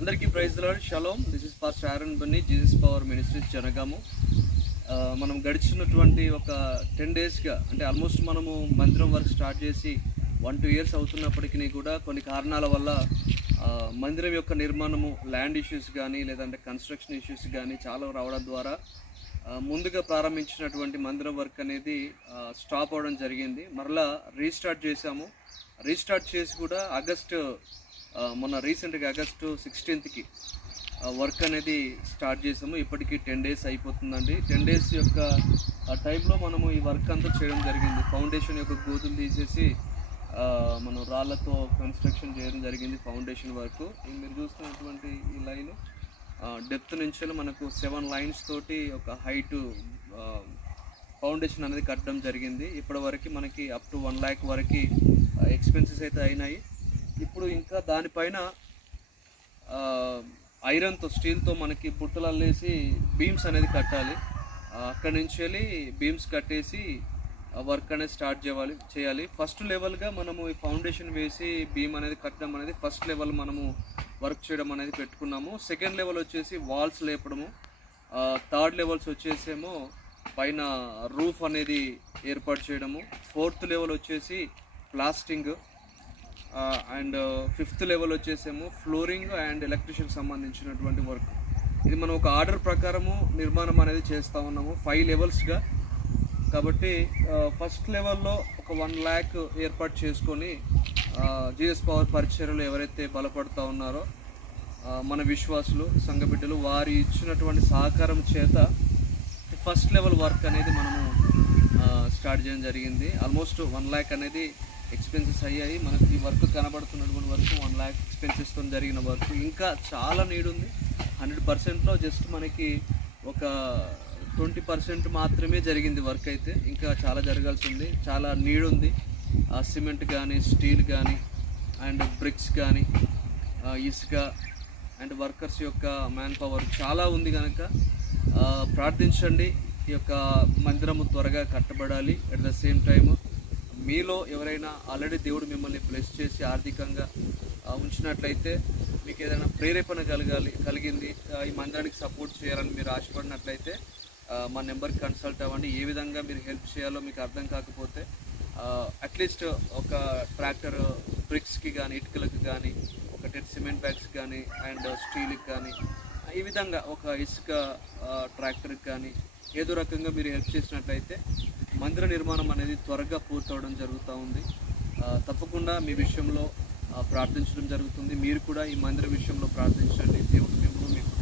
అందరికీ praise Lord. Shalom this is pastor Aaron Bunny Jesus power ministries Jangaon. మనం గడిచినటువంటి ఒక టెన్ డేస్గా అంటే ఆల్మోస్ట్ మనము మందిరం వర్క్ స్టార్ట్ చేసి వన్ టూ ఇయర్స్ అవుతున్నప్పటికీ కూడా కొన్ని కారణాల వల్ల మందిరం యొక్క నిర్మాణము ల్యాండ్ ఇష్యూస్ కానీ లేదంటే కన్స్ట్రక్షన్ ఇష్యూస్ కానీ చాలా రావడం ద్వారా ముందుగా ప్రారంభించినటువంటి మందిరం వర్క్ అనేది స్టాప్ అవడం జరిగింది. మరలా రీస్టార్ట్ చేశాము. రీస్టార్ట్ చేసి కూడా ఆగస్ట్ మొన్న రీసెంట్గా ఆగస్టు సిక్స్టీన్త్కి వర్క్ అనేది స్టార్ట్ చేసాము. ఇప్పటికీ టెన్ డేస్ అయిపోతుందండి. టెన్ డేస్ యొక్క ఆ టైంలో మనము ఈ వర్క్ అంతా చేయడం జరిగింది. ఫౌండేషన్ యొక్క గోతులు తీసేసి మనం రాళ్ళతో కన్స్ట్రక్షన్ చేయడం జరిగింది ఫౌండేషన్ వర్క్. మీరు చూస్తున్నటువంటి ఈ లైన్ డెప్త్ నుంచి మనకు సెవెన్ లైన్స్ తోటి ఒక హైట్ ఫౌండేషన్ అనేది కట్టడం జరిగింది. ఇప్పటి వరకు మనకి అప్ టు వన్ ల్యాక్ వరకు ఎక్స్పెన్సెస్ అయితే అయినాయి. ఇప్పుడు ఇంకా దానిపైన ఐరన్తో స్టీల్తో మనకి బుట్టలు అల్లేసి బీమ్స్ అనేది కట్టాలి. అక్కడి నుంచి వెళ్ళి బీమ్స్ కట్టేసి వర్క్ అనేది స్టార్ట్ చేయాలి చేయాలి. ఫస్ట్ లెవెల్గా మనము ఈ ఫౌండేషన్ వేసి బీమ్ అనేది కట్టడం అనేది ఫస్ట్ లెవెల్ మనము వర్క్ చేయడం అనేది పెట్టుకున్నాము. సెకండ్ లెవెల్ వచ్చేసి వాల్స్ లేపడము. థర్డ్ లెవెల్స్ వచ్చేసేమో పైన రూఫ్ అనేది ఏర్పాటు చేయడము. ఫోర్త్ లెవెల్ వచ్చేసి ప్లాస్టింగ్. అండ్ ఫిఫ్త్ లెవెల్ వచ్చేసేమో ఫ్లోరింగ్ అండ్ ఎలక్ట్రిషియన్ సంబంధించినటువంటి వర్క్. ఇది మనం ఒక ఆర్డర్ ప్రకారము నిర్మాణం అనేది చేస్తూ ఉన్నాము ఫైవ్ లెవెల్స్గా. కాబట్టి ఫస్ట్ లెవెల్లో ఒక వన్ ల్యాక్ ఏర్పాటు చేసుకొని జిఎస్ పవర్ పరిచయలు ఎవరైతే బలపడుతూ ఉన్నారో మన విశ్వాసులు సంఘబిడ్డలు వారి ఇచ్చినటువంటి సహకారం చేత ఫస్ట్ లెవెల్ వర్క్ అనేది మనము స్టార్ట్ చేయడం జరిగింది. ఆల్మోస్ట్ వన్ ల్యాక్ అనేది ఎక్స్పెన్సెస్ అయ్యాయి. మనకి ఈ వర్క్ కనబడుతున్నటువంటి వర్క్ వన్ ల్యాక్ ఎక్స్పెన్సెస్తో జరిగిన వర్క్. ఇంకా చాలా నీడ్ ఉంది హండ్రెడ్ పర్సెంట్లో జస్ట్ మనకి ఒక ట్వంటీ పర్సెంట్ మాత్రమే జరిగింది వర్క్ అయితే. ఇంకా చాలా జరగాల్సి ఉంది చాలా నీడ్ ఉంది సిమెంట్ కానీ స్టీల్ కానీ అండ్ బ్రిక్స్ కానీ ఇసుక అండ్ వర్కర్స్ యొక్క మ్యాన్ పవర్ చాలా ఉంది కనుక ప్రార్థించండి. ఈ యొక్క మందిరము త్వరగా కట్టబడాలి. అట్ ద సేమ్ టైము మీలో ఎవరైనా ఆల్రెడీ దేవుడు మిమ్మల్ని బ్లెస్ చేసి ఆర్థికంగా ఉంచినట్లయితే మీకు ఏదైనా ప్రేరేపణ కలగాలి కలిగింది ఈ మందిరానికి సపోర్ట్ చేయాలని మీరు ఆశపడినట్లయితే మా నెంబర్కి కన్సల్ట్ అవ్వండి. ఏ విధంగా మీరు హెల్ప్ చేయాలో మీకు అర్థం కాకపోతే అట్లీస్ట్ ఒక ట్రాక్టర్ బ్రిక్స్కి కానీ ఇటుకలకు కానీ ఒక టెన్ సిమెంట్ బ్యాగ్స్ కానీ అండ్ స్టీల్కి కానీ ఈ విధంగా ఒక ఇసుక ట్రాక్టర్కి కానీ ఏదో రకంగా మీరు హెల్ప్ చేసినట్లయితే మందిర నిర్మాణం అనేది త్వరగా పూర్తవడం జరుగుతూ ఉంది. తప్పకుండా మీ విషయంలో ప్రార్థించడం జరుగుతుంది. మీరు కూడా ఈ మందిర విషయంలో ప్రార్థించండి. దేవుడు మిమ్మల్ని మీ